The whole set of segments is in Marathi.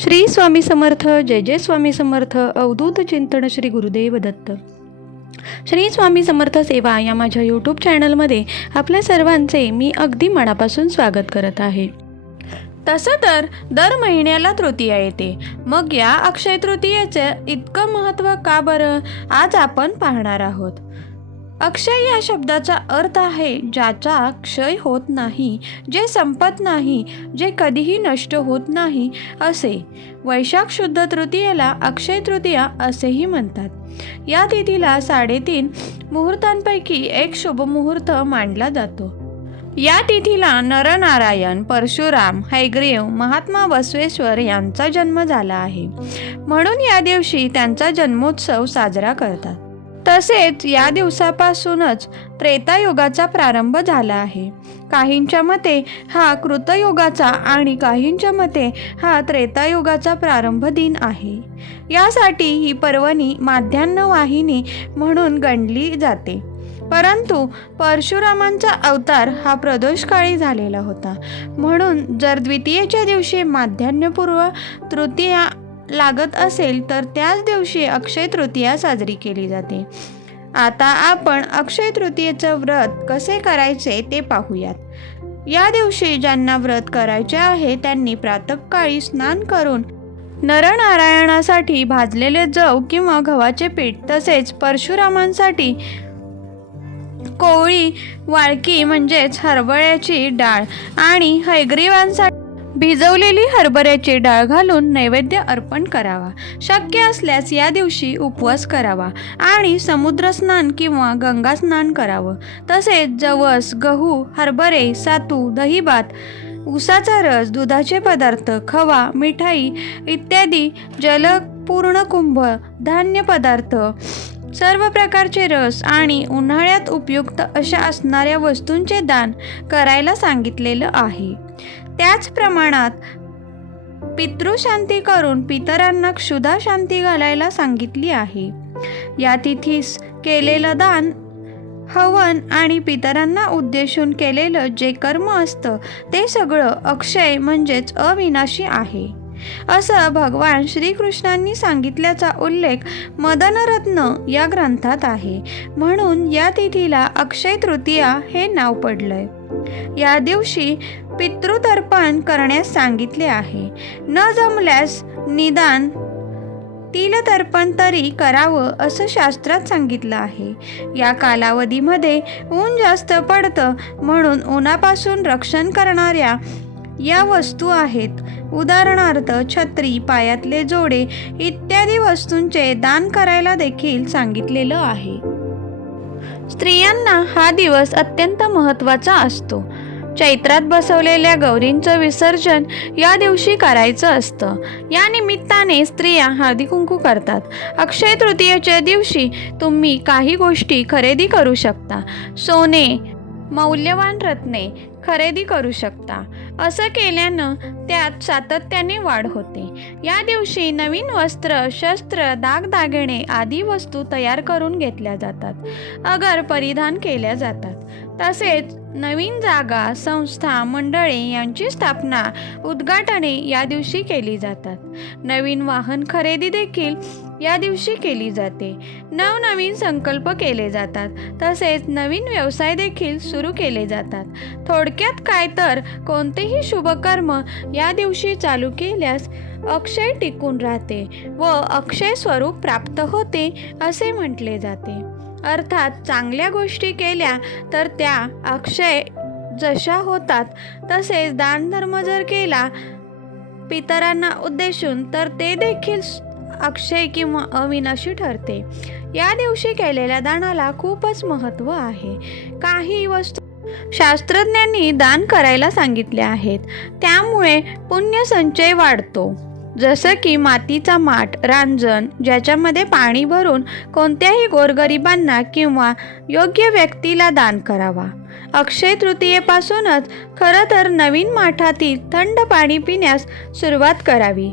श्री स्वामी समर्थ. जय जय स्वामी समर्थ. अवधूत चिंतन श्री गुरुदेव दत्त. श्री स्वामी समर्थ सेवा या माझ्या यूट्यूब चॅनलमध्ये आपल्या सर्वांचे मी अगदी मनापासून स्वागत करत आहे. तसं तर दर महिन्याला तृतीया येते, मग या अक्षय तृतीयेचं इतकं महत्त्व का बरं, आज आपण पाहणार आहोत. अक्षय या शब्दाचा अर्थ आहे ज्याचा क्षय होत नाही, जे संपत नाही, जे कधीही नष्ट होत नाही असे. वैशाख शुद्ध तृतीयेला अक्षय तृतीया असेही म्हणतात. या तिथीला 3.5 मुहूर्तांपैकी एक शुभ मुहूर्त मानला जातो. या तिथीला नरनारायण, परशुराम, हयग्रीव, महात्मा बसवेश्वर यांचा जन्म झाला आहे, म्हणून या दिवशी त्यांचा जन्मोत्सव साजरा करतात. तसेच या दिवसापासूनच त्रेतायुगाचा प्रारंभ झाला आहे. काहींच्या मते हा कृतयुगाचा आणि काहींच्या मते हा त्रेतायुगाचा प्रारंभ दिन आहे. यासाठी ही पर्वणी माध्यान्ह वाहिनी म्हणून गणली जाते. परंतु परशुरामांचा अवतार हा प्रदोषकाळी झालेला होता, म्हणून जर द्वितीयेच्या दिवशी माध्यान्हपूर्व तृतीया लागत असेल तर त्याच दिवशी अक्षय तृतीया साजरी केली जाते. आता आपण अक्षय तृतीयेचं व्रत कसे करायचे ते पाहूयात. या दिवशी ज्यांना व्रत करायचे आहे त्यांनी प्रातःकाळी स्नान करून नरनारायणासाठी भाजलेले जव किंवा गव्हाचे पीठ, तसेच परशुरामांसाठी कोवळी वाळकी म्हणजेच हरभऱ्याची डाळ आणि हयग्रीवांसाठी भिजवलेली हरभऱ्याची डाळ घालून नैवेद्य अर्पण करावा. शक्य असल्यास या दिवशी उपवास करावा आणि समुद्र स्नान किंवा गंगा स्नान करावं. तसेच जवस, गहू, हरभरे, सातू, दहीभात, उसाचा रस, दुधाचे पदार्थ, खवा, मिठाई इत्यादी, जलपूर्ण कुंभ, धान्य पदार्थ, सर्व प्रकारचे रस आणि उन्हाळ्यात उपयुक्त अशा असणाऱ्या वस्तूंचे दान करायला सांगितलेलं आहे. त्याच प्रमाणात पितृशांती करून पितरांना क्षुधा शांती घालायला सांगितली आहे. या तिथीस केलेलं दान, हवन आणि पितरांना उद्देशून केलेलं जे कर्म असतं ते सगळं अक्षय म्हणजेच अविनाशी आहे, असं भगवान श्रीकृष्णांनी सांगितल्याचा उल्लेख मदनरत्न या ग्रंथात आहे. म्हणून या तिथीला अक्षय तृतीया हे नाव पडलंय. या दिवशी पितृतर्पण करण्यास सांगितले आहे. न जमल्यास निदान तिलतर्पण तरी करावं असं शास्त्रात सांगितलं आहे. या कालावधीमध्ये ऊन जास्त पडतं, म्हणून उन्हापासून रक्षण करणाऱ्या या वस्तू आहेत. उदाहरणार्थ छत्री, पायातले जोडे इत्यादी वस्तूंचे दान करायला देखील सांगितलेलं आहे. स्त्रियांना हा दिवस अत्यंत महत्त्वाचा असतो. चैत्रात बसवलेल्या गौरींचं विसर्जन या दिवशी करायचं असतं. या निमित्ताने स्त्रिया हळदी कुंकू करतात. अक्षय तृतीयेच्या दिवशी तुम्ही काही गोष्टी खरेदी करू शकता. सोने, मौल्यवान रत्ने खरेदी करू शकता. असं केल्यानं त्यात सातत्याने वाढ होते. या दिवशी नवीन वस्त्र, शस्त्र, दागदागिने आदी वस्तू तयार करून घेतल्या जातात, अगर परिधान केल्या जातात. तसेच नवीन जागा, संस्था, मंडळे यांची स्थापना, उद्घाटने या दिवशी केली जातात. नवीन वाहन खरेदी देखील या दिवशी केली जाते. नवनवीन संकल्प केले जातात. तसेच नवीन व्यवसाय देखील सुरू केले जातात. थोडक्यात काय तर कोणतेही शुभकर्म या दिवशी चालू केल्यास अक्षय टिकून राहते व अक्षय स्वरूप प्राप्त होते असे म्हटले जाते. अर्थात चांगल्या गोष्टी केल्या तर त्या अक्षय जशा होतात, तसेच दानधर्म जर केला पितरांना उद्देशून तर ते देखील अक्षय किंवा अविनाशी ठरते. या दिवशी केलेल्या दानाला खूपच महत्त्व आहे. काही वस्तू शास्त्रज्ञांनी दान करायला सांगितल्या आहेत, त्यामुळे पुण्य संचय वाढतो. जसं की मातीचा माठ, रांजण ज्याच्यामध्ये पाणी भरून कोणत्याही गोरगरिबांना किंवा योग्य व्यक्तीला दान करावा. अक्षय तृतीयेपासूनच खरं तर नवीन माठातील थंड पाणी पिण्यास सुरुवात करावी.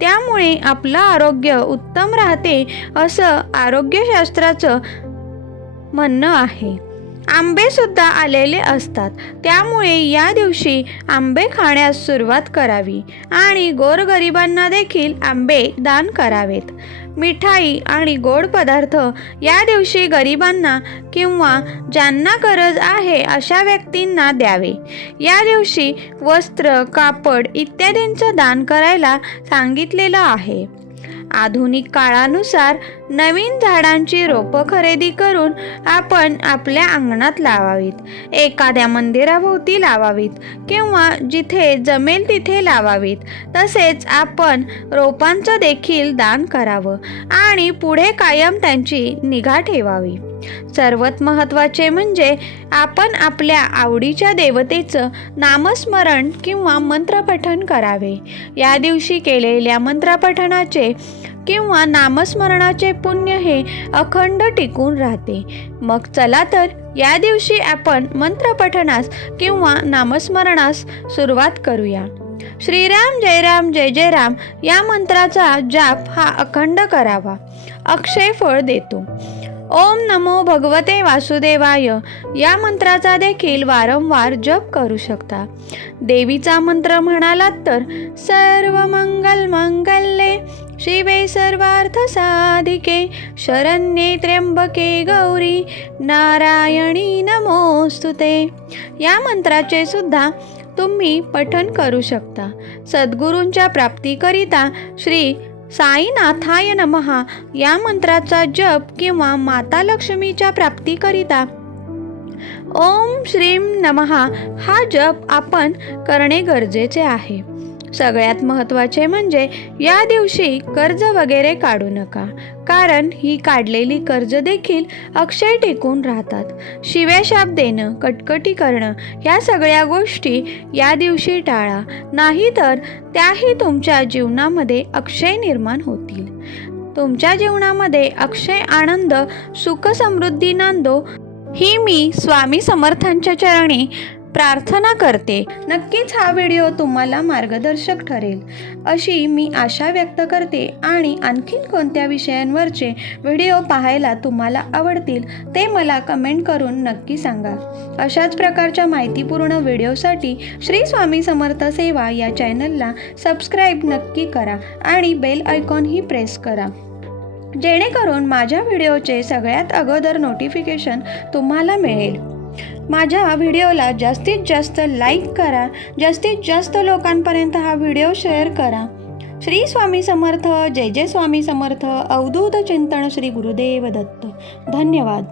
त्यामुळे आपलं आरोग्य उत्तम राहते असं आरोग्यशास्त्राचं म्हणणं आहे. आंबेसुद्धा आलेले असतात. त्यामुळे या दिवशी आंबे खाण्यास सुरुवात करावी आणि गोरगरिबांना देखील आंबे दान करावेत. मिठाई आणि गोड पदार्थ या दिवशी गरिबांना किंवा ज्यांना गरज आहे अशा व्यक्तींना द्यावे. या दिवशी वस्त्र, कापड इत्यादींचं दान करायला सांगितलेलं आहे. आधुनिक काळानुसार नवीन झाडांची रोपं खरेदी करून आपण आपल्या अंगणात लावावीत, एखाद्या मंदिराभोवती लावावीत किंवा जिथे जमेल तिथे लावावीत. तसेच आपण रोपांचं देखील दान करावं आणि पुढे कायम त्यांची निगा ठेवावी. सर्वात महत्त्वाचे म्हणजे आपण आपल्या आवडीच्या देवतेचं नामस्मरण किंवा मंत्रपठण करावे. या दिवशी केलेल्या मंत्रपठणाचे किंवा नामस्मरणाचे पुण्य हे अखंड टिकून राहते. मग चला तर या दिवशी आपण मंत्रपठणास किंवा नामस्मरणास सुरुवात करूया. श्रीराम जय राम जय जय राम या मंत्राचा जाप हा अखंड करावा. अक्षय फळ देतो. ओम नमो भगवते वासुदेवाय या मंत्राचा देखील वारंवार जप करू शकता. देवीचा मंत्र म्हणालात तर सर्व मंगल मंगल्ये शिवे सर्वार्थ साधिके शरण्ये त्र्यंबके गौरी नारायणी नमोस्तुते या मंत्राचे सुद्धा तुम्ही पठण करू शकता. सद्गुरूंच्या प्राप्तीकरिता श्री साईनाथाय नमः या मंत्राचा जप किंवा माता लक्ष्मीच्या प्राप्तीकरिता ओम श्रीम नमः हा जप आपण करणे गरजेचे आहे. सगळ्यात महत्त्वाचे म्हणजे या दिवशी कर्ज वगैरे काढू नका, कारण ही काढलेली कर्ज देखील अक्षय टिकून राहतात. शिव्याशाप देणं, कटकटी करणं ह्या सगळ्या गोष्टी या दिवशी टाळा, नाहीतर त्याही तुमच्या जीवनामध्ये अक्षय निर्माण होतील. तुमच्या जीवनामध्ये अक्षय आनंद, सुख, समृद्धी नांदो ही मी स्वामी समर्थांच्या चरणी प्रार्थना करते. नक्कीच हा व्हिडिओ तुम्हाला मार्गदर्शक ठरेल अशी मी आशा व्यक्त करते आणि आणखीन कोणत्या विषयांवरचे व्हिडिओ पाहायला तुम्हाला आवडतील ते मला कमेंट करून नक्की सांगा. अशाच प्रकारच्या माहितीपूर्ण व्हिडिओसाठी श्री स्वामी समर्थ सेवा या चॅनलला सबस्क्राईब नक्की करा आणि बेल आयकॉनही प्रेस करा, जेणेकरून माझ्या व्हिडिओचे सगळ्यात अगोदर नोटिफिकेशन तुम्हाला मिळेल. माझ्या व्हिडिओला जास्तीत जास्त लाईक करा, जास्तीत जास्त लोकांपर्यंत हा व्हिडिओ शेअर करा. श्री स्वामी समर्थ. जय जय स्वामी समर्थ. अवधूत चिंतन श्री गुरुदेव दत्त. धन्यवाद.